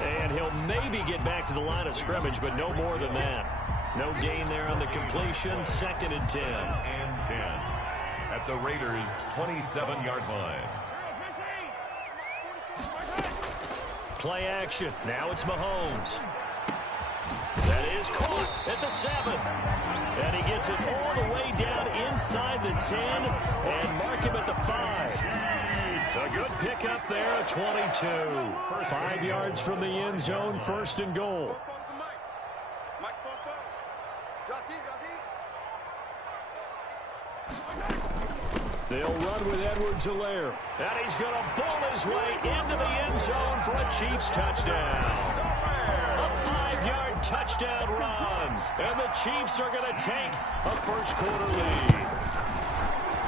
And he'll maybe get back to the line of scrimmage, but no more than that. No gain there on the completion. 2nd and 10. And 10 at the Raiders' 27-yard line. Play action. Now it's Mahomes. That is caught at the 7. And he gets it all the way down inside the 10 and mark him at the 5. A good pickup there at 22. 5 yards from the end zone, 1st and goal. They'll run with Edwards-Helaire. And he's going to ball his way into the end zone for a Chiefs touchdown. A 5-yard touchdown run. And the Chiefs are going to take a first-quarter lead.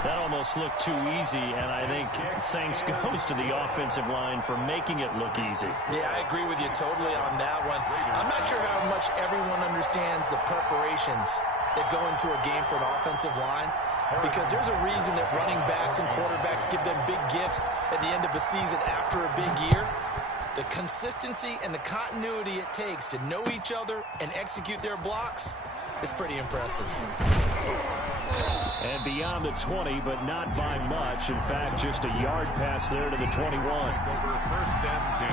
That almost looked too easy, and I think thanks goes to the offensive line for making it look easy. Yeah, I agree with you totally on that one. I'm not sure how much everyone understands the preparations that go into a game for an offensive line, because there's a reason that running backs and quarterbacks give them big gifts at the end of the season after a big year. The consistency and the continuity it takes to know each other and execute their blocks is pretty impressive. And beyond the 20, but not by much. In fact, just a yard pass there to the 21. Over 1st and 10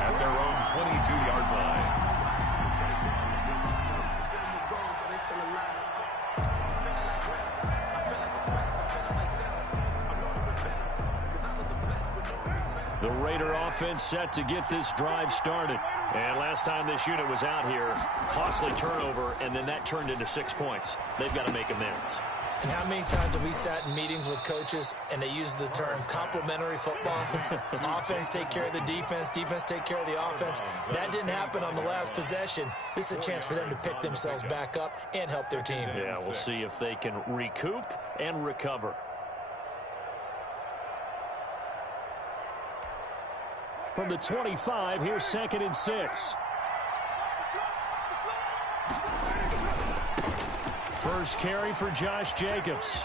at their own 22-yard line. The Raider offense set to get this drive started. And last time this unit was out here, costly turnover, and then that turned into 6 points. They've got to make amends. And how many times have we sat in meetings with coaches and they use the term complementary football? Offense take care of the defense, defense take care of the offense. That didn't happen on the last possession. This is a chance for them to pick themselves back up and help their team. Yeah, we'll see if they can recoup and recover. From the 25, here's 2nd and 6. First carry for Josh Jacobs.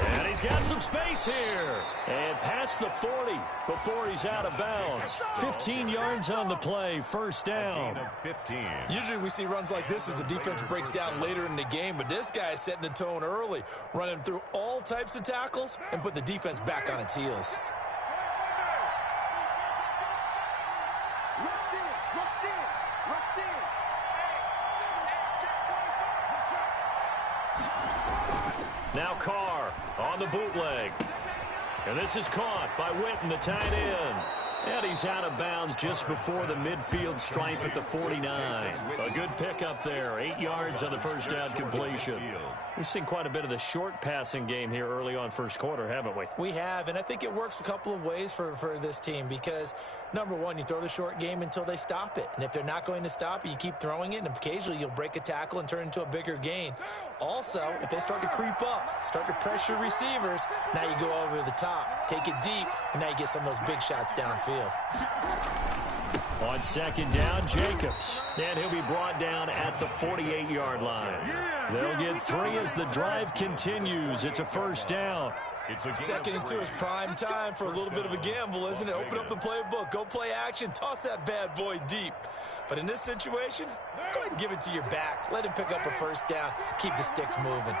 And he's got some space here. And past the 40 before he's out of bounds. 15 yards on the play, 1st down. A gain of 15. Usually we see runs like this as the defense breaks down later in the game, but this guy is setting the tone early, running through all types of tackles and put the defense back on its heels. Now Carr on the bootleg. And this is caught by Witten, the tight end. And he's out of bounds just before the midfield stripe at the 49. A good pickup there. 8 yards on the first down completion. We've seen quite a bit of the short passing game here early on first quarter, haven't we? We have, and I think it works a couple of ways for this team because, number one, you throw the short game until they stop it. And if they're not going to stop it, you keep throwing it, and occasionally you'll break a tackle and turn into a bigger gain. Also, if they start to creep up, start to pressure receivers, now you go over the top, take it deep, and now you get some of those big shots downfield. On 2nd down, Jacobs. And he'll be brought down at the 48-yard line. They'll get 3 as the drive continues. It's a 1st down. It's a 2nd and 2 is prime time for a little bit of a gamble, isn't it? Open up the playbook, go play action, toss that bad boy deep. But in this situation, go ahead and give it to your back. Let him pick up a 1st down. Keep the sticks moving.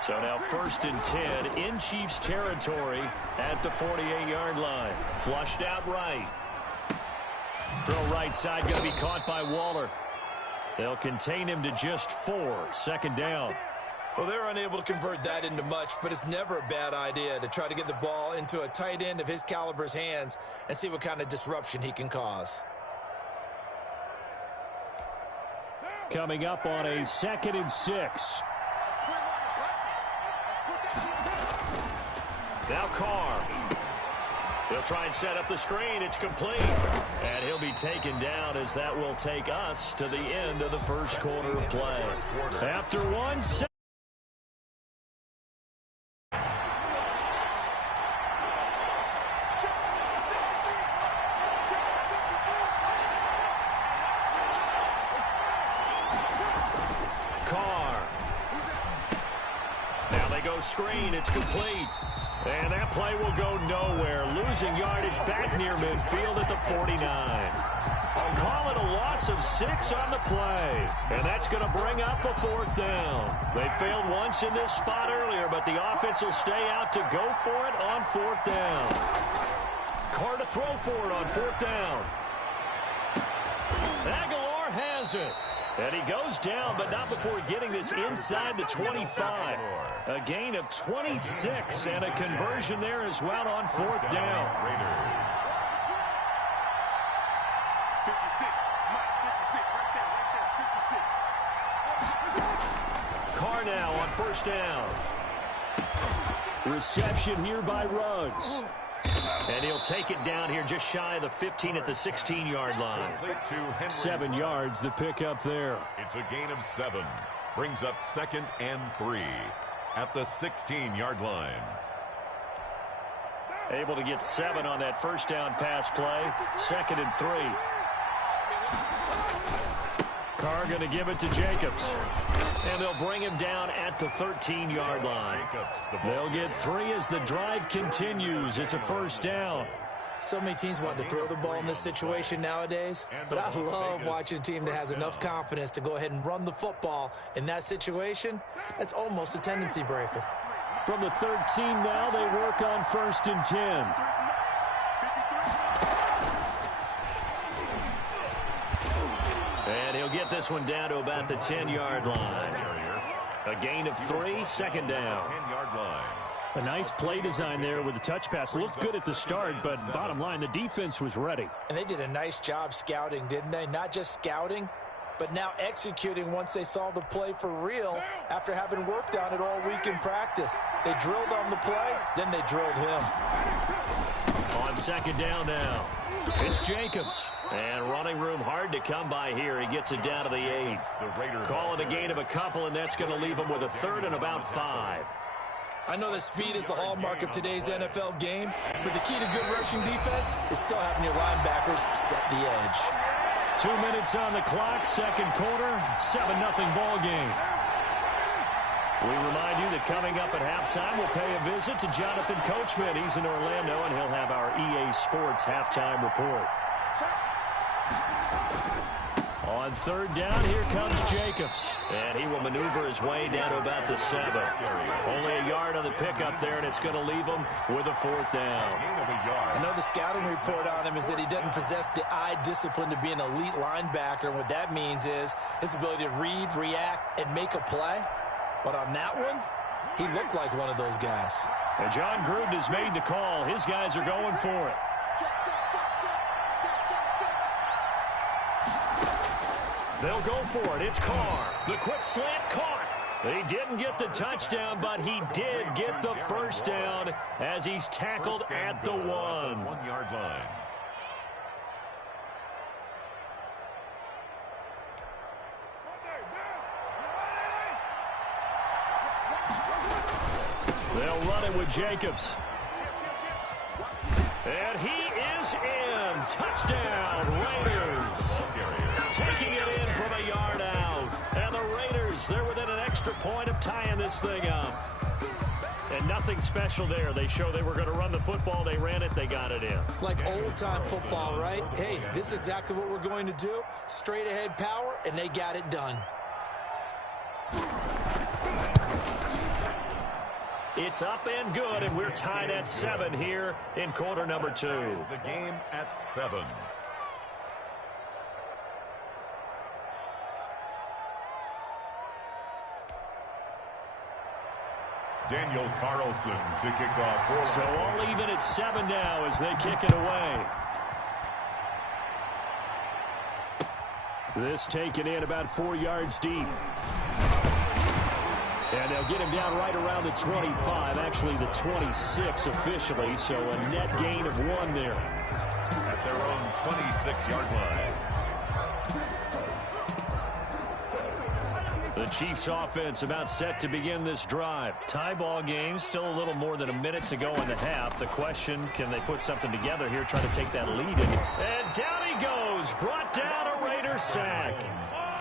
So now 1st and 10 in Chiefs territory at the 48-yard line. Flushed out right. Throw right side going to be caught by Waller. They'll contain him to just 4. 2nd down. Well, they're unable to convert that into much, but it's never a bad idea to try to get the ball into a tight end of his caliber's hands and see what kind of disruption he can cause. Coming up on a 2nd and 6. Now Carr. He'll try and set up the screen. It's complete. And he'll be taken down as that will take us to the end of the first quarter of play. After 1 second. Carr. Now they go screen. It's complete. And that play will go nowhere. Losing yardage back near midfield at the 49. loss of 6 on the play. And that's going to bring up a 4th down. They failed once in this spot earlier, but the offense will stay out to go for it on 4th down. Carr to throw for it on 4th down. Aguilar has it. And he goes down, but not before getting this inside the 25. A gain of 26 and a conversion there as well on 4th down. Raiders. 56. Mike, 56. Right there. 56. Carr now on 1st down. Reception here by Ruggs. And he'll take it down here just shy of the 15 at the 16-yard line. 7 yards the pick up there. It's a gain of 7. Brings up 2nd and 3 at the 16-yard line. Able to get 7 on that 1st down pass play. 2nd and 3. Carr going to give it to Jacobs. And they'll bring him down at the 13-yard line. They'll get 3 as the drive continues. It's a 1st down. So many teams want to throw the ball in this situation nowadays, but I love watching a team that has enough confidence to go ahead and run the football. In that situation, that's almost a tendency breaker. From the 13 now, they work on 1st and 10. And he'll get this one down to about the 10-yard line. A gain of 3, 2nd down. 10-yard line. A nice play design there with the touch pass. Looked good at the start, but bottom line, the defense was ready. And they did a nice job scouting, didn't they? Not just scouting, but now executing once they saw the play for real after having worked on it all week in practice. They drilled on the play, then they drilled him. On 2nd down now, it's Jacobs. And running room hard to come by here. He gets it down to the 8. Call it a gain of a couple, and that's going to leave him with a 3rd and about 5. I know that speed is the hallmark of today's NFL game, but the key to good rushing defense is still having your linebackers set the edge. 2 minutes on the clock, 2nd quarter, 7-0 ball game. We remind you that coming up at halftime, we'll pay a visit to Jonathan Coachman. He's in Orlando, and he'll have our EA Sports halftime report. On 3rd down, here comes Jacobs. And he will maneuver his way down to about the 7. Only a yard on the pickup there, and it's going to leave him with a 4th down. I know the scouting report on him is that he doesn't possess the eye discipline to be an elite linebacker. And what that means is his ability to read, react, and make a play. But on that one, he looked like one of those guys. And John Gruden has made the call. His guys are going for it. They'll go for it. It's Carr. The quick slant caught. He didn't get the touchdown, but he did get the 1st down as he's tackled at the 1. 1-yard line. They'll run it with Jacobs. And he is in. Touchdown, Raiders. Taking it in from a yard out. And the Raiders, they're within an extra point of tying this thing up. And nothing special there. They show they were going to run the football. They ran it. They got it in. Like old-time football, right? Hey, this is exactly what we're going to do. Straight-ahead power, and they got it done. It's up and good, and we're tied at 7 here in quarter number 2. The game at 7. Daniel Carlson to kick off. So all even at 7 now as they kick it away. This taken in about 4 yards deep. And they'll get him down right around the 25, actually the 26 officially, so a net gain of 1 there. At their own 26-yard line. The Chiefs offense about set to begin this drive. Tie ball game, still a little more than a minute to go in the half. The question, can they put something together here, try to take that lead in? And down he goes, brought down a Raider sack.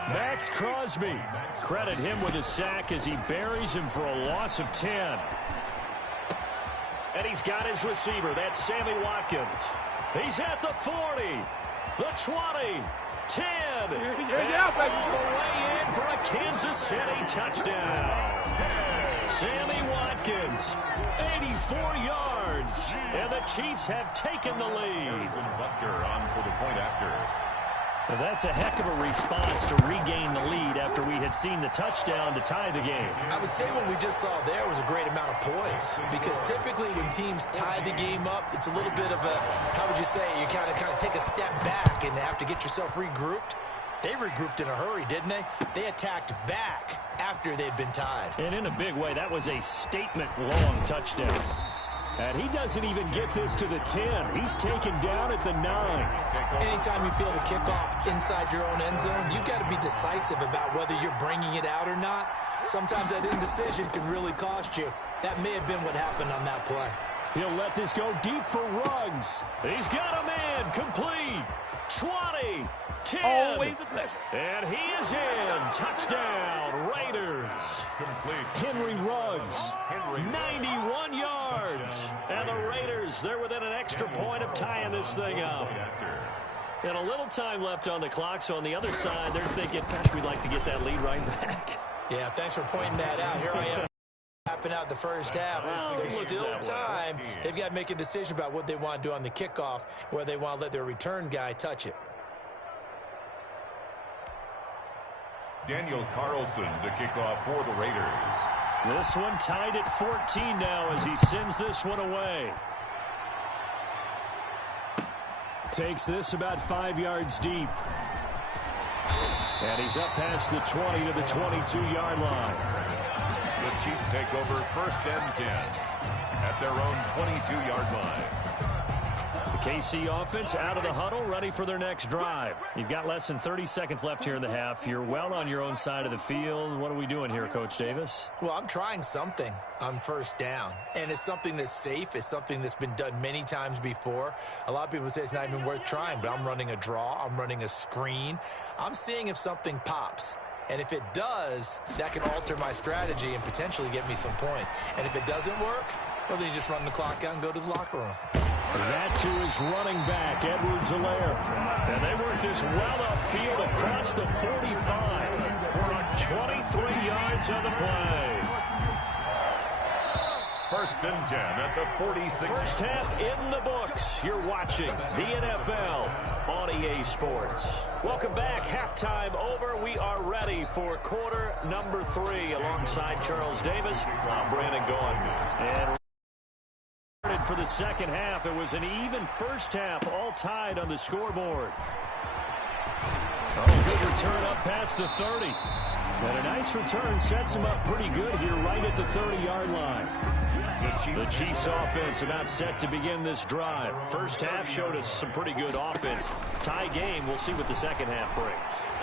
Max Crosby, credit him with a sack as he buries him for a loss of 10. And he's got his receiver, that's Sammy Watkins. He's at the 40, the 20, 10. Yeah, baby. All the way in for a Kansas City touchdown. Sammy Watkins, 84 yards. And the Chiefs have taken the lead. Butker on for the point after. That's a heck of a response to regain the lead after we had seen the touchdown to tie the game. I would say what we just saw there was a great amount of poise, because typically when teams tie the game up, it's a little bit of a, how would you say, you kind of take a step back and have to get yourself regrouped. They regrouped in a hurry, didn't they? They attacked back after they'd been tied. And in a big way, that was a statement-long touchdown. And he doesn't even get this to the 10. He's taken down at the 9. Anytime you feel the kickoff inside your own end zone, you've got to be decisive about whether you're bringing it out or not. Sometimes that indecision can really cost you. That may have been what happened on that play. He'll let this go deep for Ruggs. He's got a man complete. 20, 10. Always a pleasure. And he is in. Touchdown, Raiders. Complete. Henry Ruggs, 91 yards. And the Raiders, they're within an extra point of tying this thing up. And a little time left on the clock, so on the other side, they're thinking, gosh, we'd like to get that lead right back. Yeah, thanks for pointing that out. Here I am. Happened out the first half. There's still time. They've got to make a decision about what they want to do on the kickoff, whether they want to let their return guy touch it. Daniel Carlson to kick off for the Raiders. This one tied at 14 now as he sends this one away. Takes this about 5 yards deep. And he's up past the 20 to the 22-yard line. The Chiefs take over 1st and 10 at their own 22-yard line. The KC offense out of the huddle, ready for their next drive. You've got less than 30 seconds left here in the half. You're well on your own side of the field. What are we doing here, Coach Davis? Well, I'm trying something on 1st down, and it's something that's safe. It's something that's been done many times before. A lot of people say it's not even worth trying, but I'm running a draw. I'm running a screen. I'm seeing if something pops. And if it does, that can alter my strategy and potentially get me some points. And if it doesn't work, well, then you just run the clock out and go to the locker room. That to his running back, Edwards-Helaire. And they work this well upfield across the 45. We're on 23 yards on the play. 1st and 10 at the 46. First half in the books. You're watching the NFL on EA Sports. Welcome back. Halftime over. We are ready for quarter number 3 alongside Charles Davis. I'm Brandon Gaughan. And for the second half, it was an even first half, all tied on the scoreboard. Oh, good return up past the 30. And a nice return sets him up pretty good here right at the 30-yard line. The Chiefs offense about set to begin this drive. First half showed us some pretty good offense. Tie game, we'll see what the second half brings.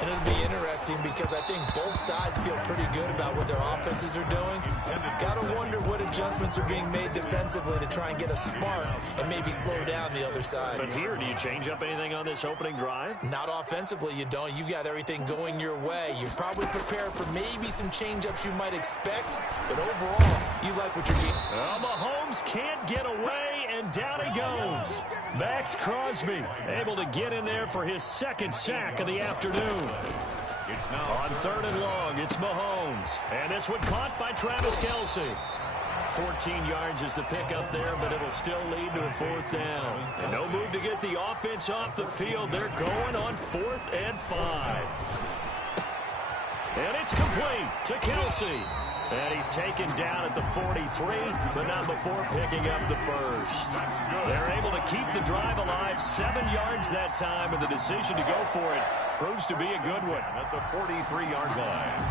And it'll be interesting because I think both sides feel pretty good about what their offenses are doing. Got to wonder what adjustments are being made defensively to try and get a spark and maybe slow down the other side. But here, do you change up anything on this opening drive? Not offensively, you don't. You've got everything going your way. You're probably prepared for maybe some change-ups you might expect, but overall, you like what you're getting. Well, Mahomes can't get away, and down he goes. Max Crosby able to get in there for his second sack of the afternoon. It's now On 3rd and long, it's Mahomes. And this one caught by Travis Kelce. 14 yards is the pickup there, but it'll still lead to a 4th down. And no move to get the offense off the field. They're going on 4th and 5. And it's complete to Kelce. And he's taken down at the 43, but not before picking up the first. They're able to keep the drive alive, 7 yards that time, and the decision to go for it proves to be a good one. at the 43-yard line.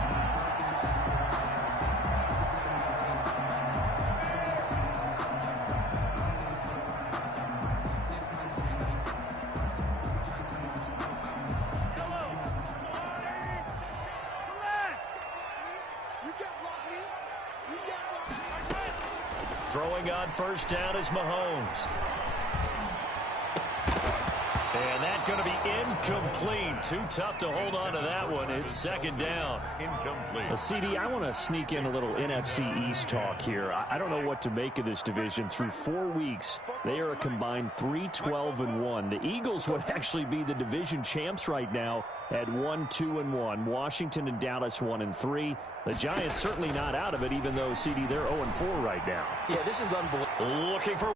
Throwing on 1st down is Mahomes. And that's going to be incomplete. Too tough to hold on to that one. It's second down. Incomplete. CD, I want to sneak in a little NFC East talk here. I don't know what to make of this division. Through 4 weeks, they are a combined 3-12-1. The Eagles would actually be the division champs right now at 1-2-1. Washington and Dallas 1-3. The Giants certainly not out of it, even though, CD, they're 0-4 right now. Yeah, this is unbelievable. Looking for